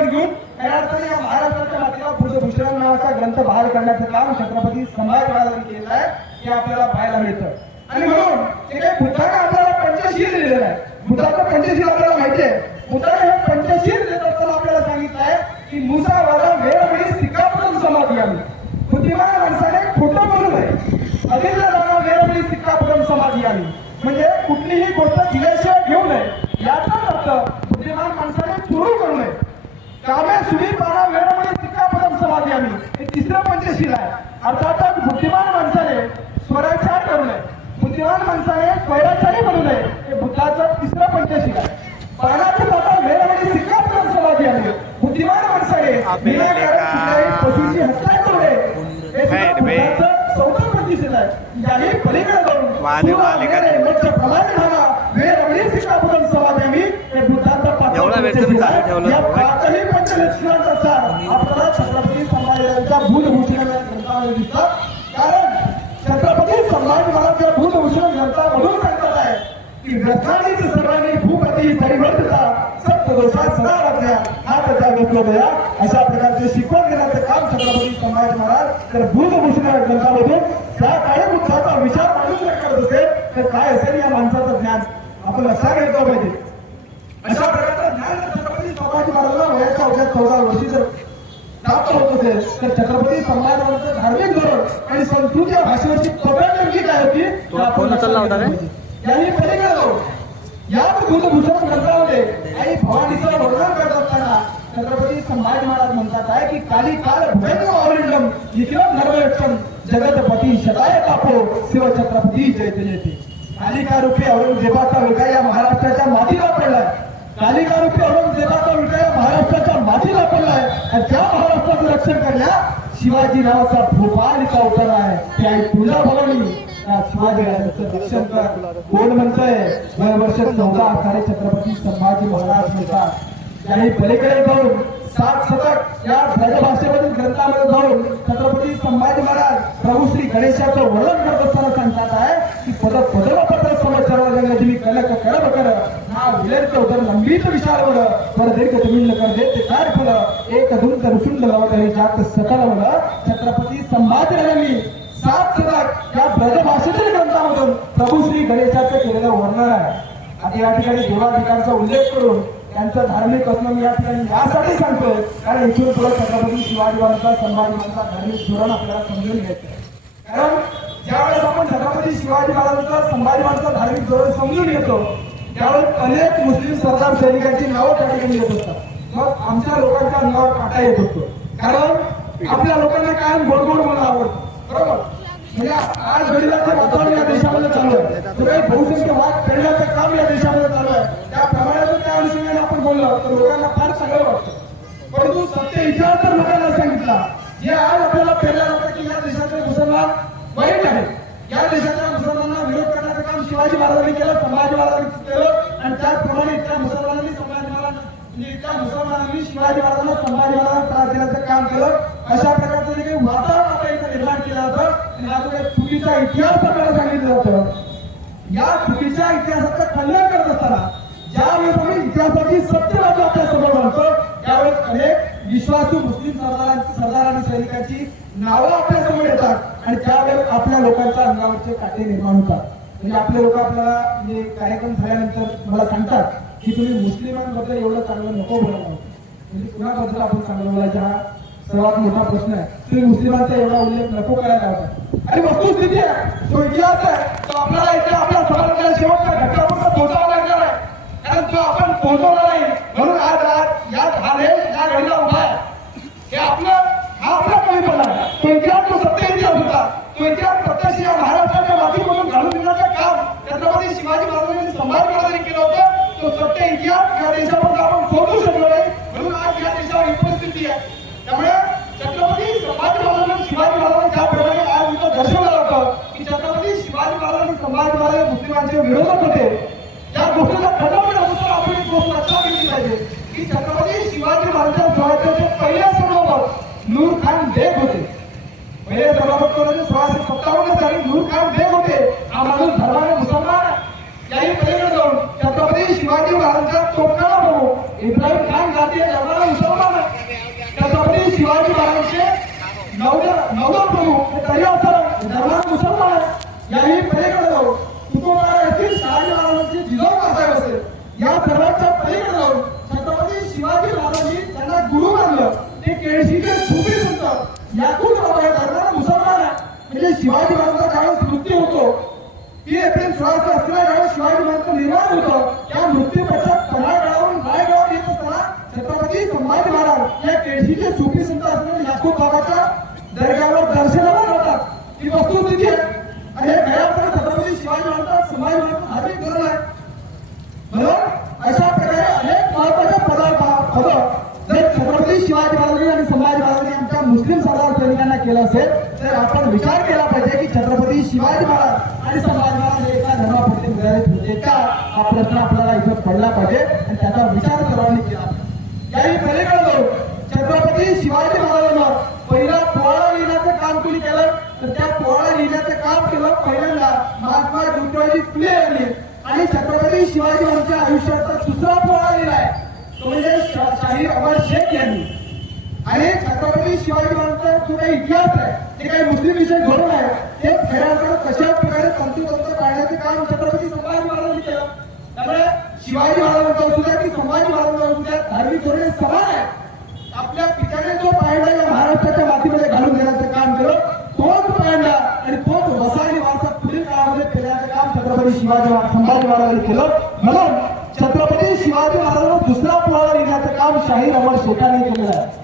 बुद्धाची घेऊन खऱ्या अर्थाने या महाराष्ट्राच्या मातीला बुद्धभूषण नावाचा ग्रंथ बाहेर करण्याचं काम छत्रपती संभाजी महाराजांनी केलेलं आहे हे आपल्याला पाहायला मिळतं. आणि म्हणून ते काही बुद्धाने आपल्याला पंचशील दिलेलं आहे. बुद्धाचं पंचशील आपल्याला माहिती आहे. बुद्धाने हे पंचशील देत असताना आपल्याला सांगितलं आहे की मुसा वाला वेळ म्हणजे सिक्कापदम समाधी आम्ही. बुद्धिमान माणसाने खोटं बोलू नये. अधिक राणा वेळोवेळी सिक्कापदम समाधी आली म्हणजे कुठलीही गोष्ट दिल्याशिवाय घेऊ नये. याचाच अर्थ बुद्धिमान माणसाने सुरू करू नये. कामे सुधीर बारा वेळोवेळी सिक्कापदम समाधी आली. हे तिसरं पंचशील आहे. अर्थातच बुद्धिमान माणसाने स्वराचार करू नये बुद्धिमान माणसाने स्वैराचारी बनू नये हे बुद्धाचं तिसरं पंचशील आहे. बाणाची माता वेळोवेळी सिक्कापदम समाधी आली. बुद्धिमान माणसाने पशूची हत्या करू नये हे सुद्धा. बुद्धाचं चौथं पंचशील आहे. याही पलीकडे जाऊन? प्रमाणे राहा वेळ सिक्कापदम समाधी आम्ही हे पाचवं एवढा वेळ तुम्ही चालू ठेवलं पाचही आपल्याला छत्रपती संभाजीराजांच्या ग्रंथामध्ये कारण छत्रपती संभाजी महाराज सांगतात आहे की रथानीच सर्वांनी भूपती परिवर्तता सप्तदोषा सदा राज्या हा त्याचा अशा प्रकारचे शिकवण देण्याचं काम छत्रपती संभाजी महाराज तर भूतभूषण ग्रंथामधून त्या काळी बुद्धाचा विचार मांडून करत असेल तर काय असेल या माणसाचं ज्ञान? आपण लक्षात घेतलं पाहिजे अशा प्रकारचं ज्ञान जर छत्रपती संभाजी अवघ्या चौदा वर्षी जर प्राप्त होत असेल तर छत्रपती संभाजी महाराजांचं धार्मिक धोरण आणि संस्कृती या भाषेवरची प्रबळ नेमकी काय होती? याही पलीकडे जाऊ या भूतभूषण ग्रंथामध्ये आई भवानीचं वर्णन करत असताना छत्रपती संभाजी महाराज म्हणतात आहे की काली काल भयंकर आवरिंडम इकडं धर्मरक्षण जगतपती शताय कापो शिव छत्रपती जयते. जयते कालिका रूपी औरंगजेबाचा विळखा या महाराष्ट्राच्या मातीला पडलाय. कालिका रूपी औरंगजेबाचा विळखा महाराष्ट्राच्या मातीला पडला आहे. आणि त्या महाराष्ट्राचं रक्षण करण्या शिवाजी नावाचा भोपाल इथं उतरला आहे. ती आई तुळजा भवानी. शिवाजी राजाचं रक्षण कर. कोण म्हणतंय? वय वर्ष चौदा असारे छत्रपती संभाजी महाराज म्हणतात. त्याही पलीकडे जाऊन सात शतक या ब्रजभाषेमधील ग्रंथामध्ये जाऊन छत्रपती संभाजी महाराज प्रभू श्री गणेशाचं वर्णन करत असताना सांगतात आहे की पद पदव पत्र समोर समाचार तुम्ही कलक कडब कर ना विलेर उदर लंबीत विशाल वड पर दीर्घ तुम्ही कर देते काय फुलं? एक धुंद रुसुंड लवटरी छत्रपती संभाजी सात शतक या ब्रजभाषेतील ग्रंथामधून प्रभू श्री गणेशाचं केलेलं वर्णन आहे. आता या ठिकाणी देवाधिकाराचा उल्लेख करून त्यांचं धार्मिक असणं मी या ठिकाणी यासाठी सांगतोय कारण इथून पुढे छत्रपती शिवाजी महाराजांचा संभाजी धार्मिक धोरण आपल्याला समजून घ्यायचं कारण ज्यावेळेस आपण छत्रपती शिवाजी महाराजांचा संभाजी महाराजांचा धार्मिक धोरण समजून घेतो त्यावेळेस अनेक मुस्लिम सरदार सैनिकांची नावं त्या ठिकाणी येत असतात. मग आमच्या लोकांच्या अंगावर काटा येत असतो. कारण आपल्या लोकांना काय गोडगोड मला आवडतं. बरोबर? म्हणजे आज घडीलाचं वातावरण या देशामध्ये चालू आहे सगळे बहुसंख्य वाद खेळण्याचं काम या देशामध्ये चालू आहे त्याप्रमाणे जर त्या अनुषंगाने आपण बोललो तर लोकांना फार चांगलं वाटतं. परंतु सत्य इतिहास तर लोकांना सांगितला. जे आज आपल्याला पेरल्या जातं की या देशातले मुसलमान वाईट आहे या देशातल्या शिवाजी महाराजांनी केलं संभाजी महाराजांनी केलं आणि त्याचप्रमाणे त्या मुसलमानांनी संभाजी महाराजांना म्हणजे त्या मुसलमानांनी शिवाजी महाराजांना संभाजी महाराजांना त्रास देण्याचं काम केलं. अशा प्रकारचं जे काही वातावरण आता इथं निर्माण केलं जातं आणि हा जो काही चुकीचा इतिहास आपल्याला सांगितलं जातं या चुकीच्या इतिहासाचं खंडन करत असताना ज्यावेळेस आम्ही इतिहासाची सत्य बाजू आपल्यासमोर मांडतो त्यावेळेस अनेक विश्वासू मुस्लिम सरदारांची सरदार आणि सैनिकांची नावं आपल्यासमोर येतात आणि त्यावेळेस आपल्या लोकांच्या अंगावरचे काटे निर्माण होतात. म्हणजे आपले लोक आपल्याला म्हणजे कार्यक्रम झाल्यानंतर मला सांगतात की तुम्ही मुस्लिमांबद्दल एवढं चांगलं नको बोलायला. म्हणजे कुणाबद्दल आपण चांगलं बोलायचं? हा सर्वात मोठा प्रश्न आहे. तुम्ही मुस्लिमांचा एवढा उल्लेख नको करायला हवा आणि वस्तुस्थिती आहे. तो इतिहास आहे तो आपल्याला इथे आपल्या समाजाच्या शेवटच्या घटकापर्यंत पोहोचावा लागणार आहे. कारण तो आपण पोहोचवला नाही. म्हणून आज आज या हा देश या घडीला उभा आहे. हे आपलं हा आपला कमीपणा आहे. तो इतिहास तो सत्य इतिहास होता. तो इतिहास प्रत्यक्ष या महाराष्ट्राच्या मातीमधून छत्रपती शिवाजी महाराजांनी संभाजी महाराजांनी केला होता. तो सत्य इतिहास या देशामध्ये आपण शोधू शकलो नाही. म्हणून आज या देशावर ही परिस्थिती आहे. त्यामुळे छत्रपती संभाजी महाराजांनी शिवाजी महाराजांनी ज्याप्रमाणे आज इथं दर्शवलं होतं की छत्रपती शिवाजी महाराज आणि संभाजी महाराज मुस्लिमांचे विरोधक होते. या गोष्टीचा खंडपण आपण एक गोष्ट लक्षात घेतली पाहिजे की छत्रपती शिवाजी महाराजांच्या स्वराज्याचे पहिले सर्वोपत नूर खान बेग होते पहिले सर्वोपत कोणाचे सोळाशे सत्तावन्न साली नूर खान बेग होते हा माणूस धर्माने मुसलमान आहे इब्राहिम खान गाती दरबार मुसलमान आहे. छत्रपती शिवाजी महाराजांचे प्रमुख हे तरी दरबार मुसलमान याही पलीकडे जाऊ तुकोबारा येथील शहाजी महाराजांची जिजाऊ असेल. या सर्वांच्या पलीकडे जाऊन छत्रपती शिवाजी महाराजांनी त्यांना गुरु मानलं. ते केळशीचे सुफी संत याकूट बाबा दरबार मुसलमान म्हणजे शिवाजी महाराजांचा ज्यावेळेस मृत्यू होतो ती एप्रिल सोळाशे असलेल्या ज्यावेळेस शिवाजी महाराज निर्माण होतं त्या मृत्यू पश्चात रायगडावर येत असताना छत्रपती संभाजी महाराज या केळशीचे सुफी संत असलेल्या याकूब बाबाच्या दर्ग्यावर दर्शनाला जातात संस्कृतीची आहे आणि हे खऱ्या छत्रपती शिवाजी महाराज संभाजी महाराज धार्मिक गरज आहे म्हणून अशा प्रकारे अनेक महत्त्वाच्या पदार्थ पदं जर छत्रपती शिवाजी महाराजांनी आणि संभाजी महाराजांनी आमच्या मुस्लिम सरदार सैनिकांना केलं असेल तर आपण विचार केला पाहिजे की छत्रपती शिवाजी महाराज आणि संभाजी महाराज हे एका धर्मापुरते मिळाले होते का? हा प्रश्न आपल्याला इथं पडला पाहिजे आणि त्याचा विचार सर्वांनी केला पाहिजे. याही पलीकडे छत्रपती शिवाजी महाराजांवर पहिला पोवाडा लिहिण्याचं काम कोणी केलं तर त्या पोवाडा लिहिण्याचं काम केलं. पहिल्यांदा महात्मा ज्योतिबाजी फुले यांनी. आणि छत्रपती शिवाजी यांच्या आयुष्याचा दुसरा पोळा लिहिलाय तो म्हणजे शाहीर अमर शेख यांनी. आणि छत्रपती शिवाजी महाराजांचा जो काही इतिहास आहे जे काही मुस्लिम विषय घडून आहे ते खऱ्या कशा प्रकारे तंतोतंत काढण्याचे काम छत्रपती संभाजी महाराजांनी केलं. त्यामुळे शिवाजी महाराजांचा असू द्या की संभाजी महाराजांचा असू द्या धार्मिक धोरणे समान आहे आपल्या पित्याने जो पायंडा या महाराष्ट्राच्या मातीमध्ये घालून देण्याचं काम केलं तोच पायंडा आणि तोच वसाहती वारसा पुढील काळामध्ये पेरण्याचं काम छत्रपती शिवाजी संभाजी महाराजांनी केलं. म्हणून छत्रपती शिवाजी महाराजांना दुसरा पोळा लिहिण्याचं काम शाहीर अमर शेखाने केलेलं आहे.